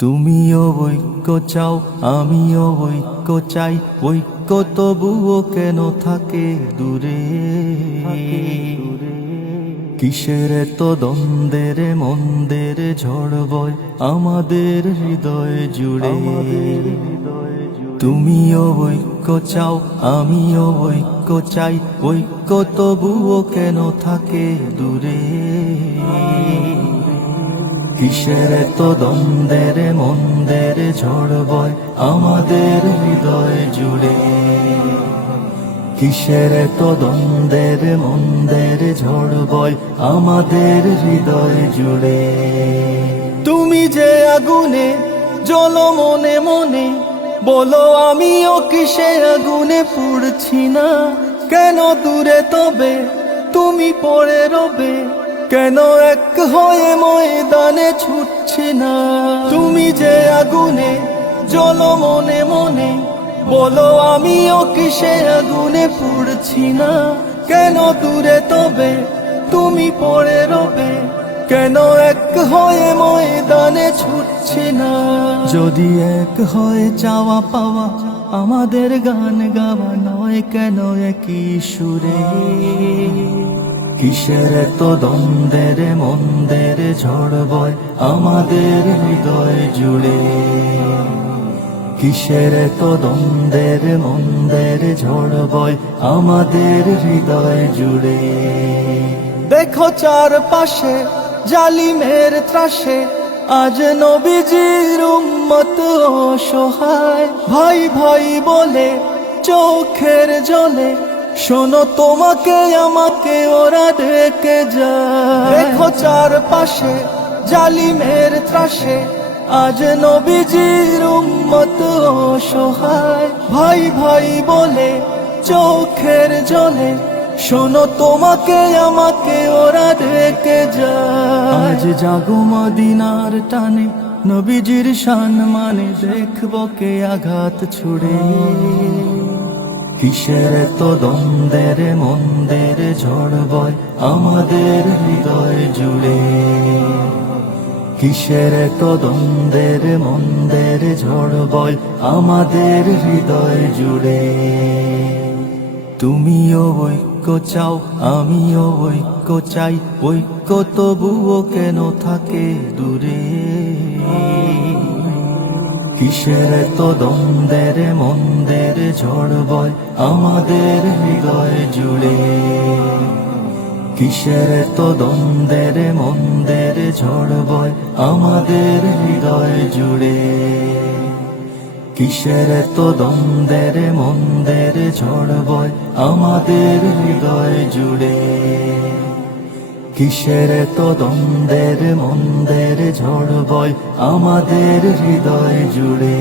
তুমিও ঐক্য চাও, আমিও ঐক্য চাই। ঐক্য তবুও কেন থাকে দূরে? কিসের এত দ্বন্দ্বের মন্দের ঝড় বয় আমাদের হৃদয় জুড়ে? তুমিও ঐক্য চাও, আমিও ঐক্য চাই। ঐক্য তবুও কেন থাকে দূরে? কিসের এত দ্বন্দ্বের মন্দের ঝড় বয় আমাদের হৃদয় জুড়ে? কিসের এত দ্বন্দ্বের মন্দের ঝড় বয় আমাদের হৃদয় জুড়ে? তুমি যে আগুনে জ্বলো মনে মনে, বলো আমিও কিসে আগুনে পুড়ছি না? কেন দূরে তবে তুমি পড়ে রবে? কেন এক হয়ে ময়দানে ছুটছি না? তুমি যে আগুনে জ্বলো মনে মনে, বলো আমিও কিসে আগুনে পুড়ছি না? কেন দূরে তবে তুমি পড়ে রবে? কেন এক হয়ে ময়দানে ছুটছি না? যদি এক হয়ে চাওয়া পাওয়া আমাদের গান গাওয়া নয় কেন একই সুরে? কিসের এত দ্বন্দ্বের মন্দের ঝড় বয় আমাদের হৃদয় জুড়ে? কিসের এত দ্বন্দ্বের মন্দের ঝড় বয় আমাদের হৃদয় জুড়ে? দেখো চারপাশে জালিমের ত্রাসে আজ নবীজির উম্মত অসহায়। ভাই ভাই বলে চোখের জলে শোনো তোমাকে আমাকে ওরা ডেকে যায়। দেখো চারপাশে জালিমের ত্রাসে আজ নবীজির উম্মত অসহায়। ভাই ভাই বলে চোখের জলে শোনো তোমাকে আমাকে ওরা ডেকে যায়। আজ জাগো মদিনার টানে নবীজির শান মানে, দেখবো কে আঘাত ছুড়ে? কিসের এত দ্বন্দ্বের মন্দের ঝড় বয় আমাদের হৃদয় জুড়ে? কিসের এত দ্বন্দ্বের মন্দের ঝড় বয় আমাদের হৃদয় জুড়ে? তুমিও ঐক্য চাও, আমিও ঐক্য চাই। ঐক্য তবুও কেন থাকে দূরে? কিসের এত দ্বন্দ্বের মন্দের ঝড় বয় আমাদের হৃদয় জুড়ে? কিসের এত দ্বন্দ্বের মন্দের ঝড় বয় আমাদের হৃদয় জুড়ে? কিসের এত দ্বন্দ্বের মন্দের ঝড় বয় আমাদের হৃদয় জুড়ে? কিসের এত দ্বন্দ্বের মন্দের ঝড় বয় আমাদের হৃদয় জুড়ে?